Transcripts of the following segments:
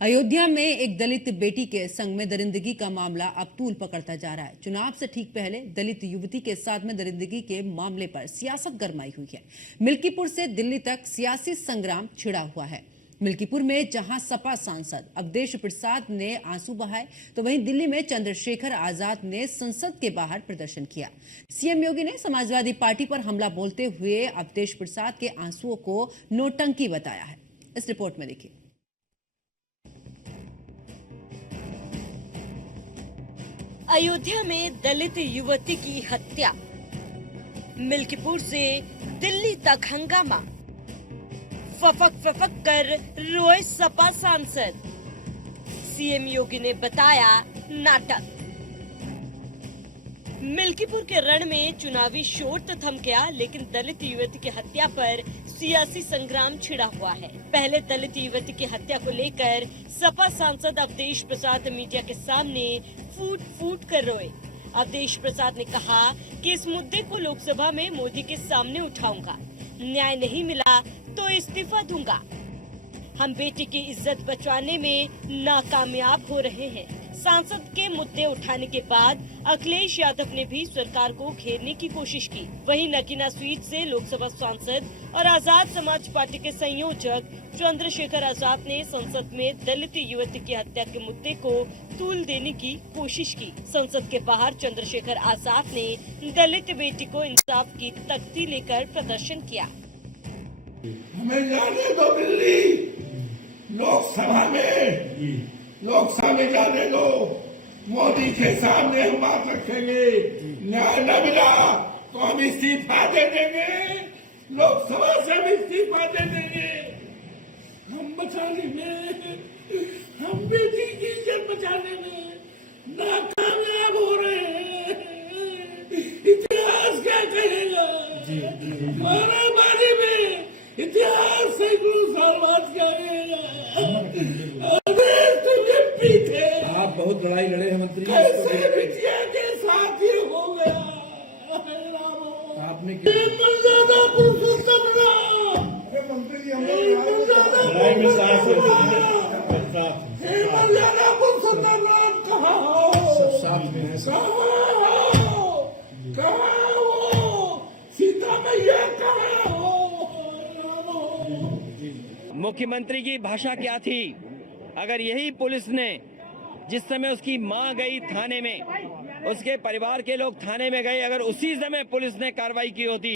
अयोध्या में एक दलित बेटी के संग में दरिंदगी का मामला अब तूल पकड़ता जा रहा है। चुनाव से ठीक पहले दलित युवती के साथ में दरिंदगी के मामले पर सियासत गरमाई हुई है। मिल्कीपुर से दिल्ली तक सियासी संग्राम छिड़ा हुआ है। मिल्कीपुर में जहां सपा सांसद अवधेश प्रसाद ने आंसू बहाए, तो वहीं दिल्ली में चंद्रशेखर आजाद ने संसद के बाहर प्रदर्शन किया। सीएम योगी ने समाजवादी पार्टी पर हमला बोलते हुए अवधेश प्रसाद के आंसुओं को नौटंकी बताया है। इस रिपोर्ट में देखिए। अयोध्या में दलित युवती की हत्या, मिल्कीपुर से दिल्ली तक हंगामा, फपक कर रोए सपा सांसद, सीएम योगी ने बताया नाटक। मिल्कीपुर के रण में चुनावी शोर तो थम गया, लेकिन दलित युवती की हत्या पर सियासी संग्राम छिड़ा हुआ है। पहले दलित युवती की हत्या को लेकर सपा सांसद अवधेश प्रसाद मीडिया के सामने फूट फूट कर रोए। अवधेश प्रसाद ने कहा कि इस मुद्दे को लोकसभा में मोदी के सामने उठाऊंगा, न्याय नहीं मिला तो इस्तीफा दूंगा। हम बेटी की इज्जत बचाने में नाकामयाब हो रहे हैं। सांसद के मुद्दे उठाने के बाद अखिलेश यादव ने भी सरकार को घेरने की कोशिश की। वहीं नगीना सीट से लोकसभा सांसद और आजाद समाज पार्टी के संयोजक चंद्रशेखर आजाद ने संसद में दलित युवती की हत्या के मुद्दे को तूल देने की कोशिश की। संसद के बाहर चंद्रशेखर आजाद ने दलित बेटी को इंसाफ की तख्ती लेकर प्रदर्शन किया। हमें जाने दो दिल्ली, लोकसभा में जाने दो, मोदी के सामने हम बात रखेंगे। न्याय न मिला तो हम इस्तीफा दे देंगे, लोकसभा से हम इस्तीफा दे देंगे। हम बचाने में, हम बेटी की इज्जत बचाने में नाकामयाब हो रहे हैं। इतिहास क्या कहेगा? हमारे बारे में इतिहास सैकड़ों साल बाद क्या कहेगा? आप बहुत लड़ाई लड़े हैं मंत्री, कैसे बिटिया के साथ ही हो गया? आपने मर्यादा पुरुषोत्तम राम, लड़ाई में साथ मर्यादा पुरुषोत्तम राम कहाँ हो? साथ में है। कहाँ हो? सीता मैया कहाँ हो? मुख्यमंत्री की भाषा क्या थी? अगर यही पुलिस ने जिस समय उसकी मां गई थाने में, उसके परिवार के लोग थाने में गए, अगर उसी समय पुलिस ने कार्रवाई की होती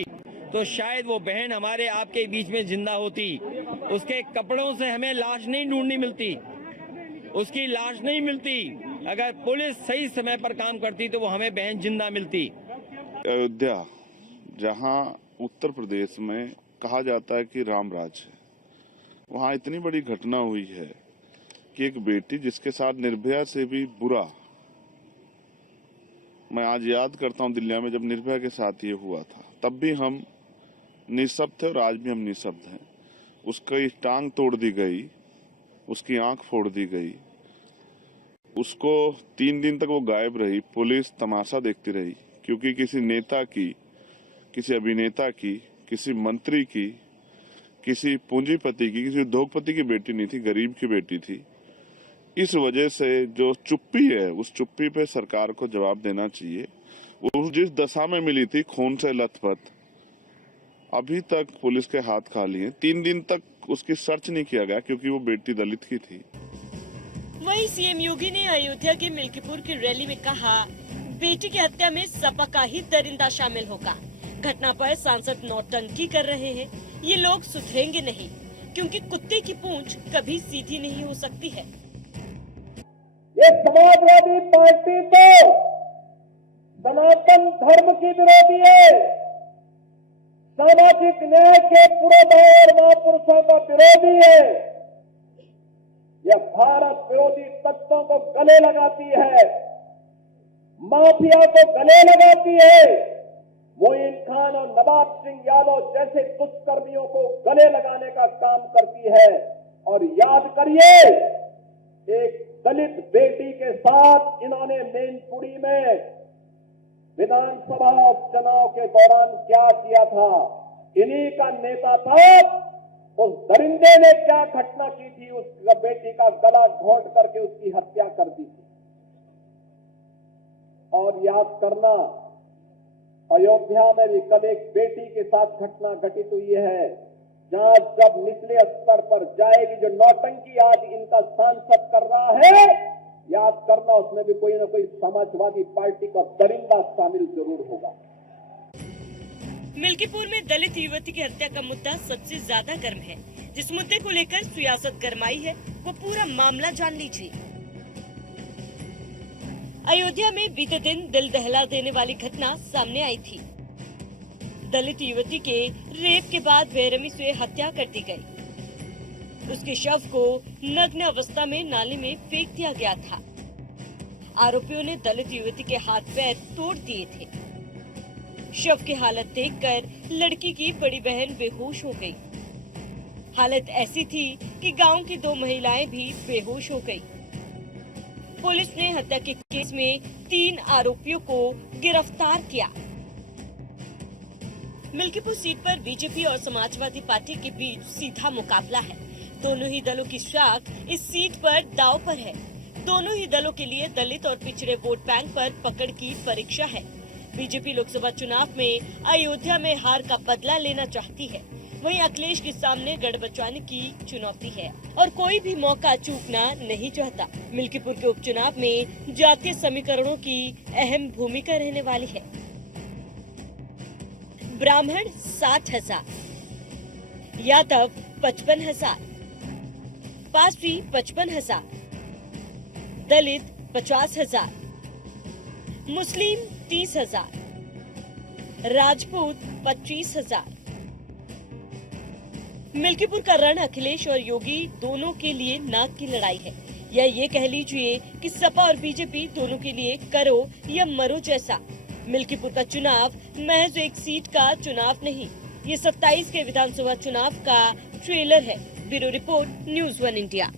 तो शायद वो बहन हमारे आपके बीच में जिंदा होती। उसके कपड़ों से हमें लाश नहीं ढूंढनी मिलती, उसकी लाश नहीं मिलती। अगर पुलिस सही समय पर काम करती तो वो हमें बहन जिंदा मिलती। अयोध्या, जहां उत्तर प्रदेश में कहा जाता है कि राम राज है, वहां इतनी बड़ी घटना हुई है कि एक बेटी जिसके साथ निर्भया से भी बुरा, मैं आज याद करता हूं दिल्ली में जब निर्भया के साथ ये हुआ था, तब भी हम निःशब्द थे और आज भी हम निःशब्द हैं। उसकी टांग तोड़ दी गई, उसकी आंख फोड़ दी गई, उसको 3 दिन तक वो गायब रही। पुलिस तमाशा देखती रही क्योंकि किसी नेता की, किसी अभिनेता की, किसी मंत्री की, किसी पूंजीपति की, किसी उद्योगपति की बेटी नहीं थी, गरीब की बेटी थी। इस वजह से जो चुप्पी है, उस चुप्पी पे सरकार को जवाब देना चाहिए। वो जिस दशा में मिली थी, खून से लथपथ, अभी तक पुलिस के हाथ खाली हैं। 3 दिन तक उसकी सर्च नहीं किया गया क्योंकि वो बेटी दलित की थी। वहीं सीएम योगी ने अयोध्या के मिल्कीपुर की रैली में कहा, बेटी की हत्या में सपा का ही दरिंदा शामिल होगा। घटना पर सांसद नौटंकी कर रहे हैं। ये लोग सुधरेंगे नहीं, क्योंकि कुत्ते की पूंछ कभी सीधी नहीं हो सकती है। ये समाजवादी पार्टी तो सनातन धर्म की विरोधी है, सामाजिक न्याय के पुरोधा और महापुरुषों का विरोधी है। यह भारत विरोधी तत्वों को गले लगाती है, माफिया को गले लगाती है। मोइन खान और नवाब सिंह यादव जैसे दुष्कर्मियों को गले लगाने का काम करती है। और याद करिए, एक दलित बेटी के साथ इन्होंने मैनपुरी में विधानसभा चुनाव के दौरान क्या किया था। इन्हीं का नेता था उस दरिंदे ने क्या घटना की थी, उस बेटी का गला घोंट करके उसकी हत्या कर दी थी। और याद करना, अयोध्या में भी कल एक बेटी के साथ घटना घटित हुई है, जहां जब निचले स्तर पर जाएगी, जो नौटंकी आज इनका सांसद कर रहा है, याद करना उसमें भी कोई ना कोई समाजवादी पार्टी का दरिंदा शामिल जरूर होगा। मिल्कीपुर में दलित युवती की हत्या का मुद्दा सबसे ज्यादा गर्म है। जिस मुद्दे को लेकर सियासत गरमाई है, वो पूरा मामला जान लीजिए। अयोध्या में बीते दिन दिल दहला देने वाली घटना सामने आई थी। दलित युवती के रेप के बाद बेरहमी से हत्या कर दी गई। उसके शव को नग्न अवस्था में नाले में फेंक दिया गया था। आरोपियों ने दलित युवती के हाथ पैर तोड़ दिए थे। शव की हालत देखकर लड़की की बड़ी बहन बेहोश हो गई। हालत ऐसी थी कि गांव की 2 महिलाएं भी बेहोश हो गई। पुलिस ने हत्या के केस में 3 आरोपियों को गिरफ्तार किया। मिल्कीपुर सीट पर बीजेपी और समाजवादी पार्टी के बीच सीधा मुकाबला है। दोनों ही दलों की साख इस सीट पर दांव पर है। दोनों ही दलों के लिए दलित और पिछड़े वोट बैंक पर पकड़ की परीक्षा है। बीजेपी लोकसभा चुनाव में अयोध्या में हार का बदला लेना चाहती है, वहीं अखिलेश के सामने गढ़ बचाने की चुनौती है और कोई भी मौका चूकना नहीं चाहता। मिल्कीपुर के उपचुनाव में जातीय समीकरणों की अहम भूमिका रहने वाली है। ब्राह्मण 60,000, यादव 55,000, पारसी 55,000, दलित 50,000, मुस्लिम 30,000, राजपूत 25,000। मिल्कीपुर का रण अखिलेश और योगी दोनों के लिए नाक की लड़ाई है, या ये कह लीजिए कि सपा और बीजेपी दोनों के लिए करो या मरो जैसा। मिल्कीपुर का चुनाव महज एक सीट का चुनाव नहीं, ये 27 के विधानसभा चुनाव का ट्रेलर है। Bureau report, news 1 India.